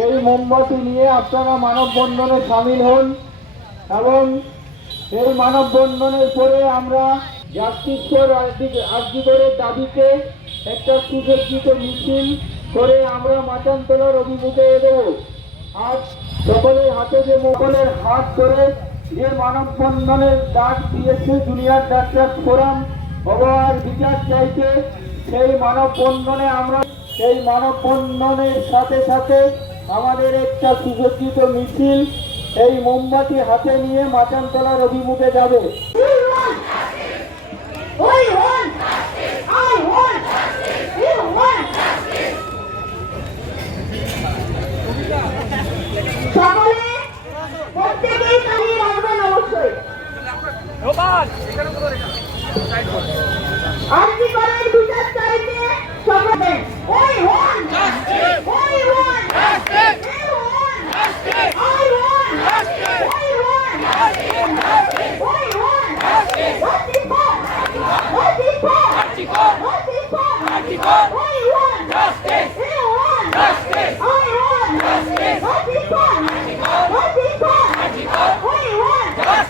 এই মোমবাতি নিয়ে আপনারা মানববন্ধনে সামিল হন এবং এই মানববন্ধনের পরে আমরা জাস্টিসের আর্জিগরের দাবিতে একটা সুসজ্জিত মিছিল করে আমরা মাতান্তলার অভিমুখে এব আজ সকলের হাতে যে মোকলের হাত ধরে যে মানববন্ধনের ডাক দিয়েছে দুনিয়ার ডাক্তার ফোরাম অবহার বিচার চাইতে সেই মানববন্ধনে আমরা সেই মানববন্ধনের সাথে সাথে আমাদের একটা সুসজ্জিত মিছিল এই মোমবাতি হাতে নিয়ে মাচানতলার অভিমুখে যাবে।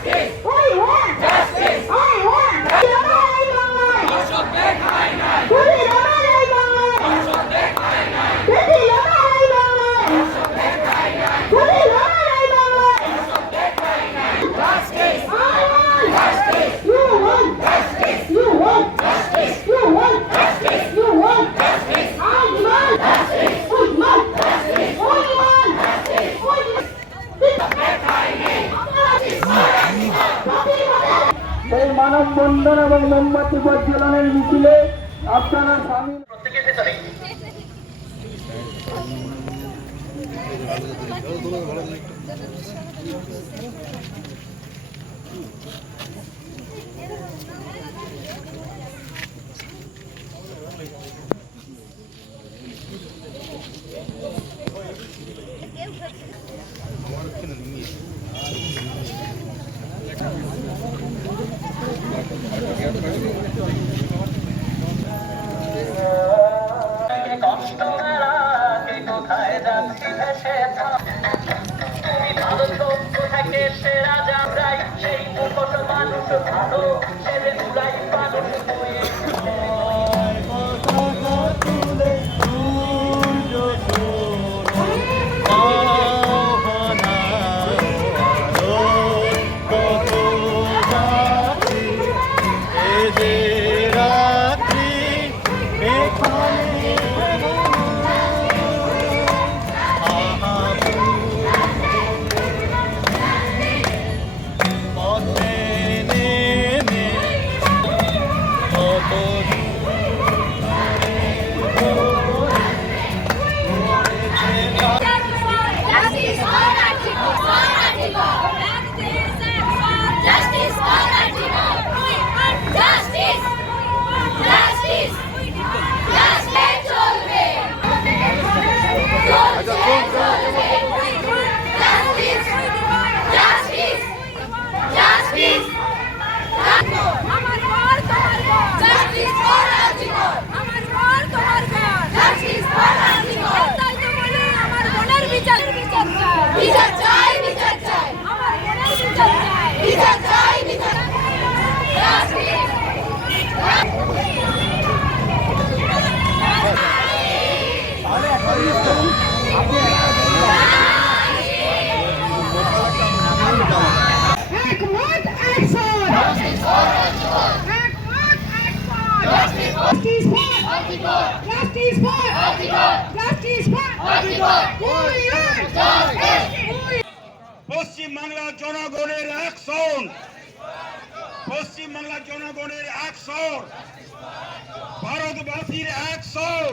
Justice! সেই মানব বন্ধন এবং মোমবাতি প্রজ্বলনের মিছিলে আপনারা স্বামী প্রত্যেকে ¡Gracias! পশ্চিম বাংলার জনগণের অ্যাকশন। পশ্চিম বাংলার জনগণের অ্যাকশন। ভারতবাসীর অ্যাকশন।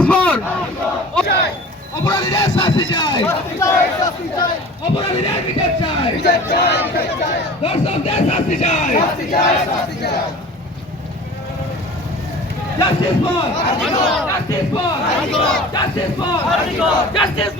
Justice অপরাধীদের শাস্তি চাই অপরাধীদের বিচার চাই দর্শকদের শাস্তি চাই Justice for. Justice for. Justice for. Justice for.